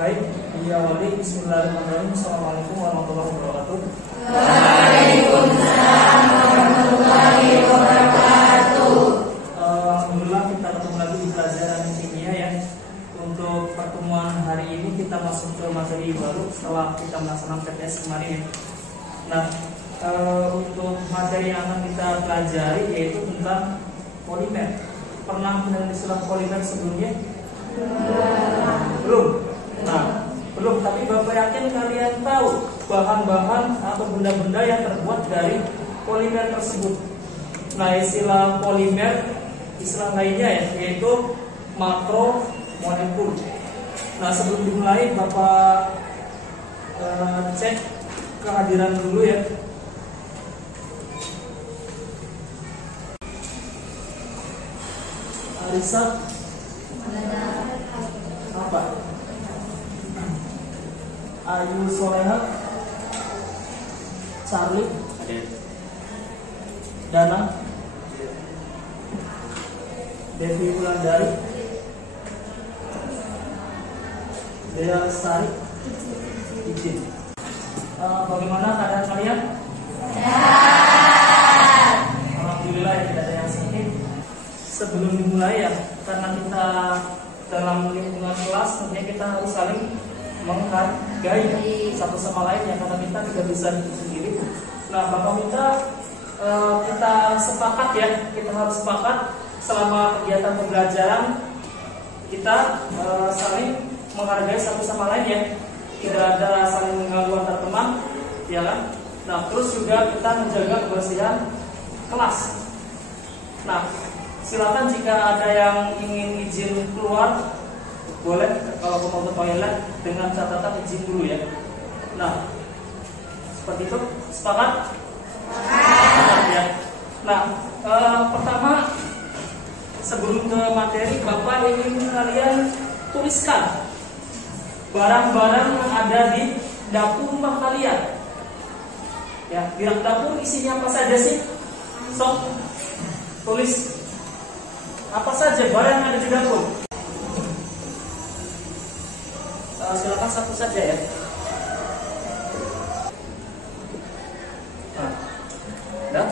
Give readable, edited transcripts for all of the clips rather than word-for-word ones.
Baik, diawali bismillahirrahmanirrahim. Assalamualaikum warahmatullahi wabarakatuh. Waalaikumsalam warahmatullahi wabarakatuh. Alhamdulillah kita ketemu lagi di pelajaran kimia ya. Untuk pertemuan hari ini kita masuk ke materi baru setelah kita melaksanakan PTS kemarin ya. Nah, untuk materi yang akan kita pelajari yaitu tentang polimer. Pernah mendengar istilah polimer sebelumnya? Belum. Nah, belum, tapi Bapak yakin kalian tahu bahan-bahan atau benda-benda yang terbuat dari polimer tersebut. Nah, istilah polimer, istilah lainnya ya, yaitu makromolekul. Nah, sebelum dimulai Bapak cek kehadiran dulu ya. Arisa apa? Ayu Soleha, Charlie, Dana, Devi Wulandari, Dea Lestari, Izin. Bagaimana keadaan kalian? Alhamdulillah ya, tidak ada yang sakit. Sebelum dimulai ya, karena kita dalam lingkungan kelas, tentunya kita harus saling menghargai satu sama lain ya, karena kita tidak bisa hidup sendiri. Nah, Bapak minta kita sepakat ya, kita harus sepakat selama kegiatan pembelajaran kita saling menghargai satu sama lain ya, tidak ada saling mengganggu antar teman, ya kan? Nah, terus juga kita menjaga kebersihan kelas. Nah, silakan jika ada yang ingin izin keluar, boleh kalau mau ke toilet dengan catatan izin dulu ya. Nah, seperti itu, sepakat? Sepakat ya. Nah, pertama sebelum ke materi, Bapak ingin kalian tuliskan barang-barang yang ada di dapur rumah kalian. Ya, di dapur isinya apa saja sih? Sok tulis apa saja barang yang ada di dapur. Silakan satu saja ya. Nah, dah.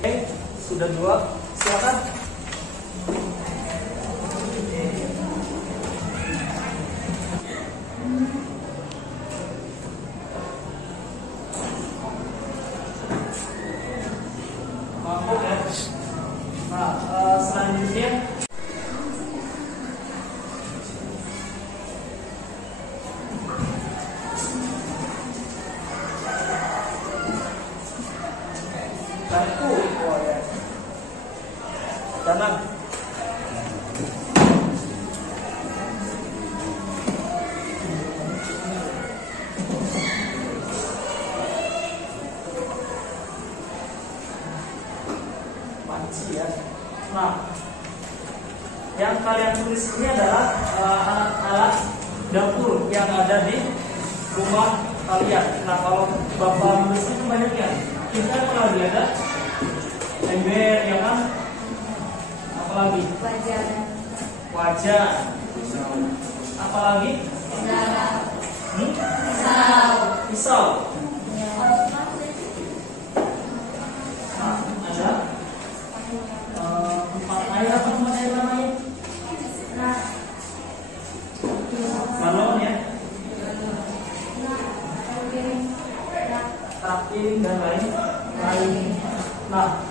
Oke, sudah dua. Silakan. Selanjutnya kartu kanan panci ya. Nah, yang kalian tulis ini adalah alat-alat dapur yang ada di rumah kalian. Nah, kalau Bapak nulisnya banyaknya, kita kalau ada ember ya kan, apalagi wajan, apalagi pisau. Nah, ada tempat air, apa tempat air namanya? Balon ya, traktir dan lain. Nah,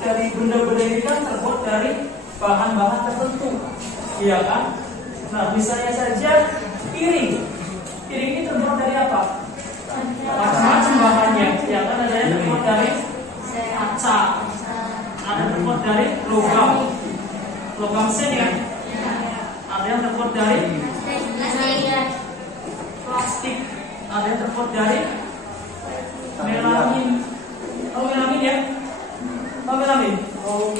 dari benda-benda ini kan terbuat dari bahan-bahan tertentu, iya kan? Nah, misalnya saja piring. Piring ini terbuat dari apa? Macam-macam bahannya, ya kan? Ada yang terbuat dari kaca, ada yang terbuat dari logam sen ya, ada yang terbuat dari plastik, ada yang terbuat dari melamin. Oh, melamin ya? Oh, melamin. Oh,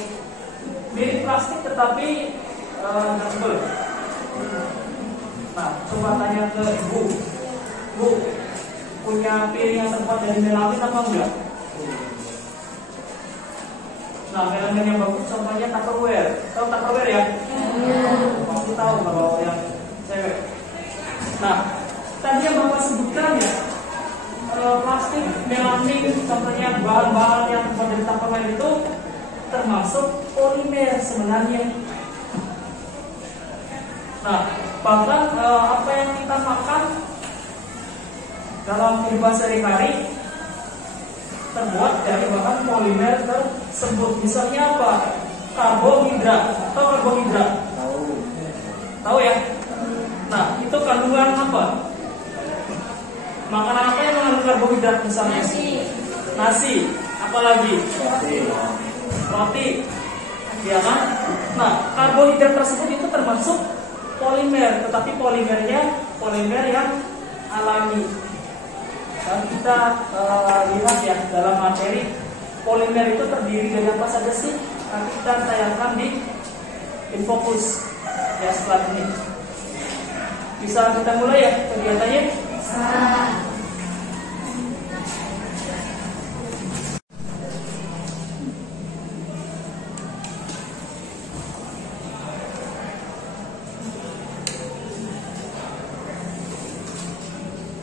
mirip plastik tetapi tebal. Nah, coba tanya ke ibu. Bu, punya piring yang terbuat dari melamin apa enggak? Nah, melamin yang bagus contohnya Tupperware. Tahu Tupperware ya? Pasti tahu kalau yang cewek. Nah, tadi yang Bapak sebutkan ya, plastik melamin contohnya bahan-bahan yang terbuat dari Tupperware itu termasuk polimer sebenarnya. Nah, bahkan apa yang kita makan dalam kehidupan sehari-hari terbuat dari bahan polimer tersebut. Misalnya apa? Karbohidrat. Tahu karbohidrat? Tahu ya? Nah, itu kandungan apa? Makanan apa yang mengandung karbohidrat misalnya? Nasi. Apalagi? Roti. Ya kan? Nah, karbohidrat tersebut itu termasuk polimer, tetapi polimernya polimer yang alami. Dan kita lihat ya dalam materi polimer itu terdiri dari apa saja sih? Nanti kita tayangkan di Infokus ya setelah ini. Bisa kita mulai ya kegiatannya?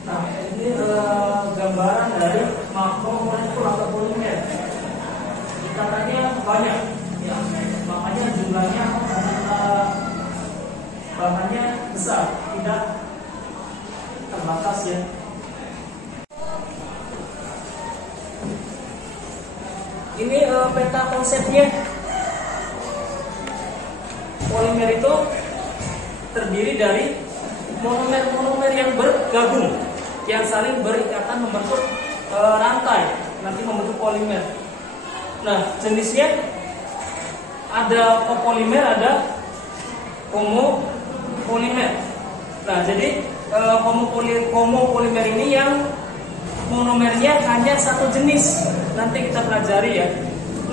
Nah, ini gambaran dari makromolekul atau polimer. Katanya banyak, ya. Makanya jumlahnya bahannya besar, tidak terbatas ya. Ini peta konsepnya. Polimer itu terdiri dari monomer-monomer yang bergabung, yang saling berikatan membentuk rantai, nanti membentuk polimer. Nah, jenisnya ada copolimer, ada homopolimer. Nah, jadi homopolimer ini yang monomernya hanya satu jenis. Nanti kita pelajari ya.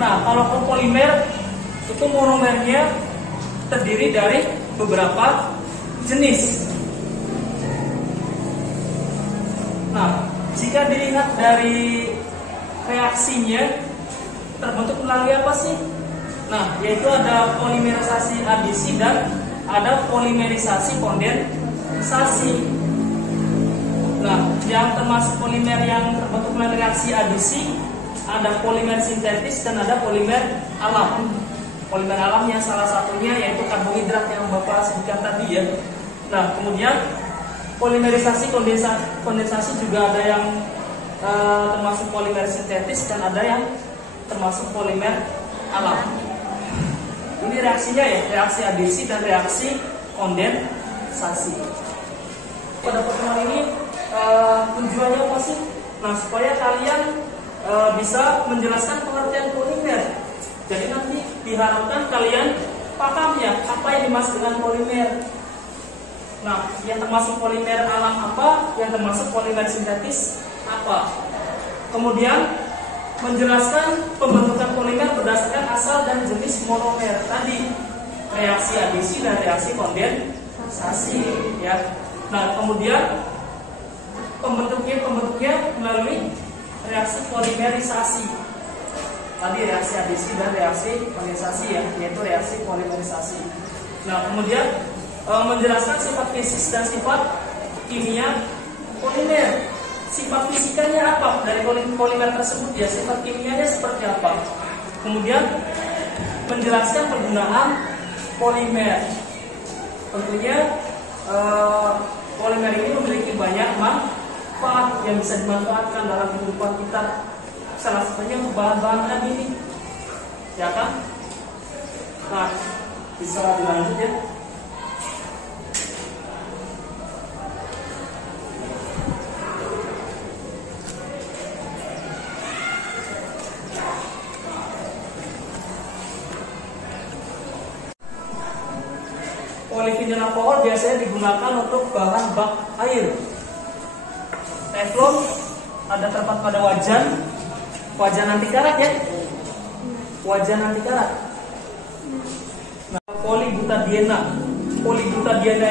Nah, kalau copolimer itu monomernya terdiri dari beberapa jenis. Nah, jika dilihat dari reaksinya terbentuk melalui apa sih? Nah, yaitu ada polimerisasi adisi dan ada polimerisasi kondensasi. Nah, yang termasuk polimer yang terbentuk melalui reaksi adisi ada polimer sintetis dan ada polimer alam. Polimer alam yang salah satunya yaitu karbohidrat yang Bapak sebutkan tadi ya. Nah, kemudian polimerisasi kondensasi juga ada yang termasuk polimer sintetis dan ada yang termasuk polimer alam. Ini reaksinya ya, reaksi adisi dan reaksi kondensasi. Pada pertemuan ini tujuannya apa sih? Nah, supaya kalian bisa menjelaskan pengertian polimer. Jadi nanti diharapkan kalian paham ya apa yang dimaksud dengan polimer. Nah, yang termasuk polimer alam apa, yang termasuk polimer sintetis apa. Kemudian menjelaskan pembentukan polimer berdasarkan asal dan jenis monomer tadi, reaksi adisi dan reaksi kondensasi ya. Nah, kemudian pembentuknya melalui reaksi polimerisasi tadi, reaksi adisi dan reaksi kondensasi ya, yaitu reaksi polimerisasi. Nah, kemudian menjelaskan sifat fisis dan sifat kimia polimer. Sifat fisikanya apa dari polimer tersebut ya, sifat kimianya seperti apa. Kemudian menjelaskan penggunaan polimer. Tentunya polimer ini memiliki banyak manfaat yang bisa dimanfaatkan dalam kehidupan kita. Salah satunya bahan-bahan tadi ini, ya kan? Nah, bisa dilanjut ya. Polivinil alkohol biasanya digunakan untuk bahan bak air. Teflon ada terdapat pada wajan anti karat ya, wajan anti karat. Nah, polybutadiena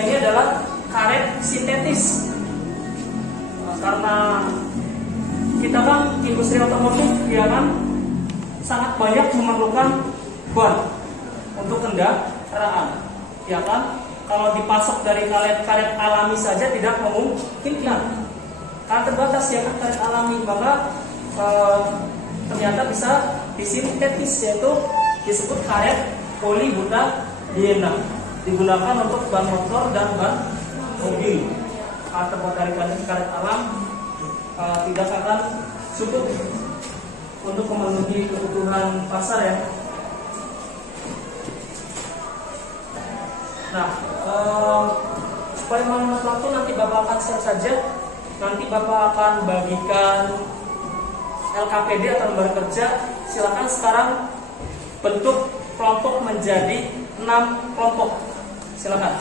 ini adalah karet sintetis. Karena kita kan industri otomotif ya kan sangat banyak memerlukan ban untuk kendaraan, ya kan? Kalau dipasok dari karet alami saja tidak memungkinkan, karena terbatas ya kan karet alami, maka ternyata bisa disintetis, yaitu disebut karet polybutadiena, digunakan untuk ban motor dan ban mobil. Karena terbuat dari karet alam, tidak akan cukup untuk memenuhi kebutuhan pasar ya. Nah, supaya menghemat waktu nanti Bapak akan share saja. Nanti Bapak akan bagikan LKPD atau lembar kerja. Silakan sekarang bentuk kelompok menjadi 6 kelompok. Silakan.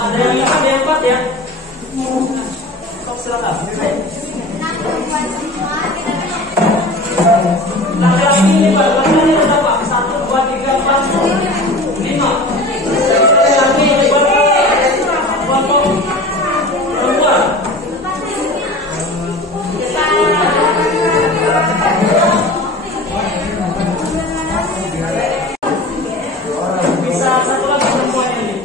Ada yang 5, ada yang 4 ya. Silakan. Nah, ini bagiannya ada Pak. 1, 2, 3, 4, 5. Ini kelompok perempuan. Bisa satu lagi perempuan ini.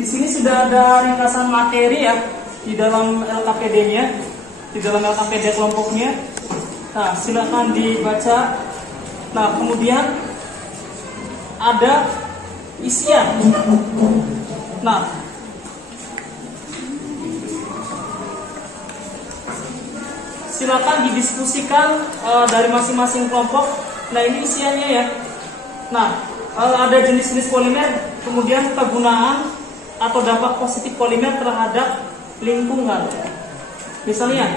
Di sini sudah ada ringkasan materi ya di dalam LKPD-nya, di dalam LKPD kelompoknya. Nah, silakan dibaca. Nah, kemudian ada isian. Nah, silakan didiskusikan dari masing-masing kelompok. Nah, ini isiannya ya. Nah, ada jenis-jenis polimer, kemudian kegunaan atau dampak positif polimer terhadap lingkungan. Misalnya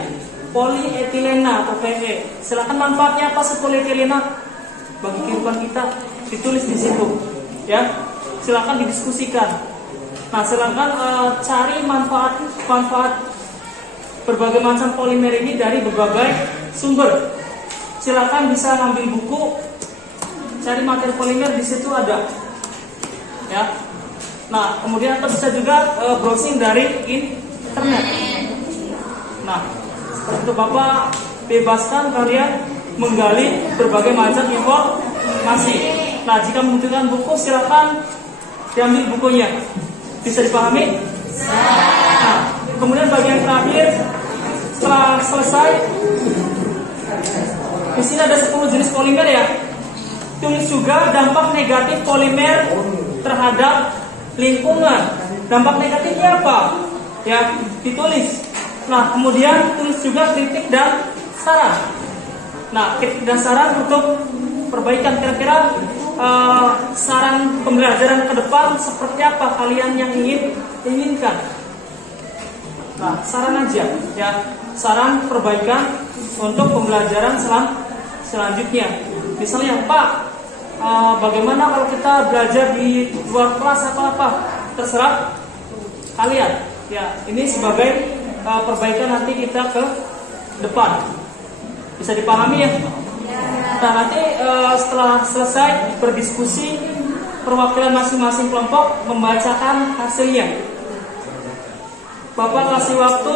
polietilena atau PE. Silakan manfaatnya apa sih polietilena bagi kehidupan kita, ditulis di situ ya. Silakan didiskusikan. Nah, silakan cari manfaat berbagai macam polimer ini dari berbagai sumber. Silakan bisa ngambil buku, cari materi polimer, di situ ada ya. Nah, kemudian atau bisa juga browsing dari internet. Nah, seperti itu Bapak bebaskan kalian menggali berbagai macam informasi. Nah, jika membutuhkan buku silakan diambil bukunya. Bisa dipahami? Nah, kemudian bagian terakhir setelah selesai, di sini ada 10 jenis polimer ya. Tulis juga dampak negatif polimer terhadap lingkungan. Dampak negatifnya apa? Ya, ditulis. Nah, kemudian tulis juga kritik dan saran. Nah, kritik dan saran untuk perbaikan. Kira-kira saran pembelajaran ke depan seperti apa kalian yang inginkan? Nah, saran aja ya. Saran perbaikan untuk pembelajaran selanjutnya. Misalnya, Pak, bagaimana kalau kita belajar di luar kelas atau apa? Terserah kalian. Ya, ini sebagai perbaikan nanti kita ke depan. Bisa dipahami ya? Nah, nanti setelah selesai berdiskusi, perwakilan masing-masing kelompok membacakan hasilnya. Bapak kasih waktu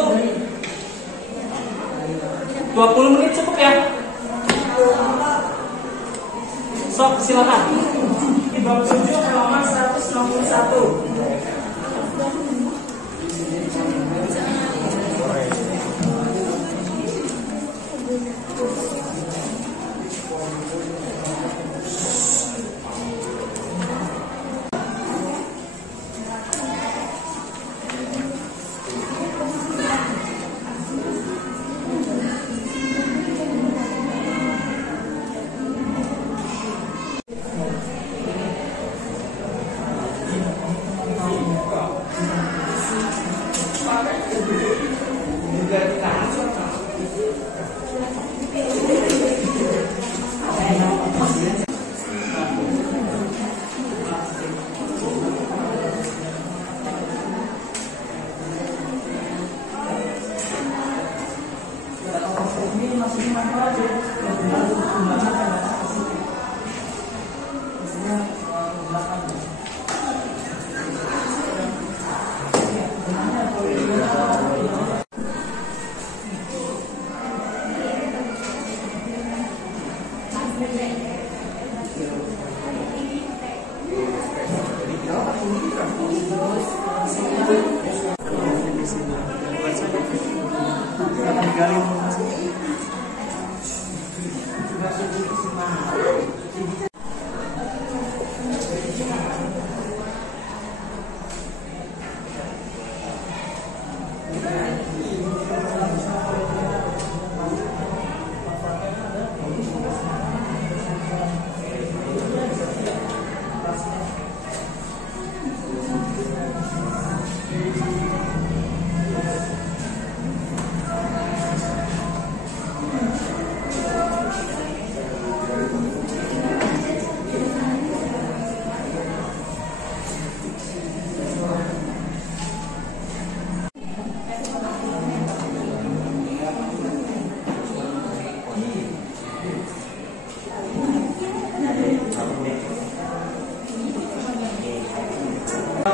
20 menit cukup ya? Sok, silakan. Di bab 7 halaman 161.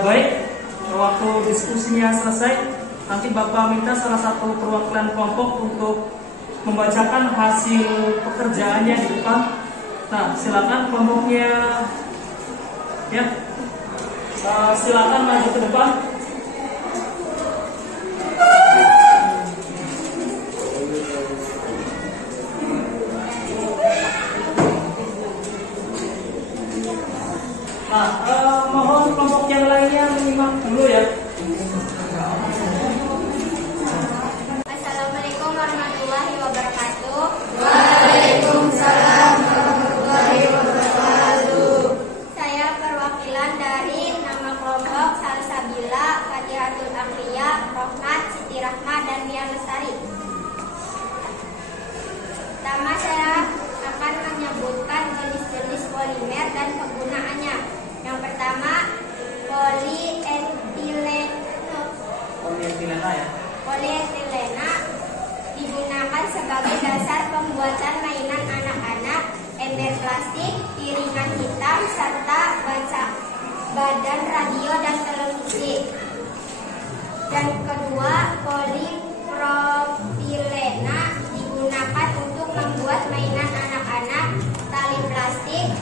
Baik, waktu diskusinya selesai, nanti Bapak minta salah satu perwakilan kelompok untuk membacakan hasil pekerjaannya di depan. Nah, silakan kelompoknya, ya, silakan maju ke depan. Nah, mohon kelompok yang lainnya menyimak dulu ya. Assalamualaikum warahmatullahi wabarakatuh. Waalaikumsalam warahmatullahi wabarakatuh. Saya perwakilan dari nama kelompok Salsabila, Fatihatul Akhliyah, Rohmat, Siti Rahma, dan Dia Lestari. Pertama, saya akan menyebutkan jenis-jenis polimer dan kegunaannya. Yang pertama, polietilena digunakan sebagai dasar pembuatan mainan anak-anak, ember plastik, piringan hitam, serta badan radio dan televisi. Dan kedua, polipropilena digunakan untuk membuat mainan anak-anak, tali plastik,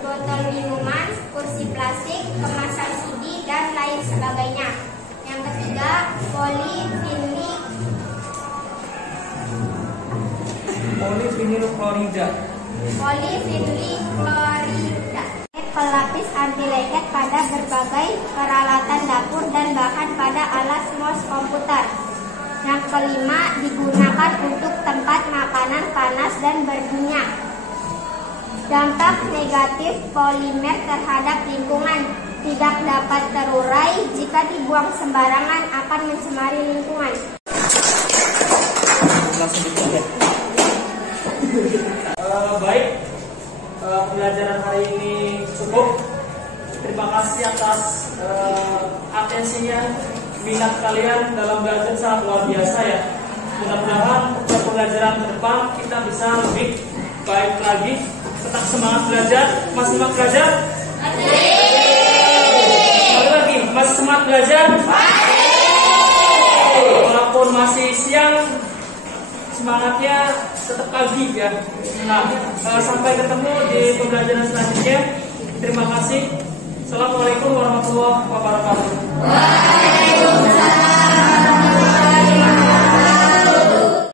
botol minuman, kursi plastik, kemasan CD, dan lain sebagainya. Yang ketiga, polivinil klorida. Pelapis anti lengket pada berbagai peralatan dapur dan bahan pada alat mouse komputer. Yang kelima, digunakan untuk tempat makanan panas dan berminyak. Dampak negatif polimer terhadap lingkungan: tidak dapat terurai, jika dibuang sembarangan akan mencemari lingkungan. Baik, pembelajaran hari ini cukup. Terima kasih atas atensinya, minat kalian dalam belajar sangat luar biasa ya. Mudah-mudahan untuk pembelajaran ke depan kita bisa lebih baik lagi. Tetap semangat belajar. Masih semangat belajar? Sekali lagi, masih semangat belajar? Walaupun masih siang, semangatnya tetap pagi ya. Nah, sampai ketemu di pembelajaran selanjutnya. Terima kasih. Assalamualaikum warahmatullahi wabarakatuh.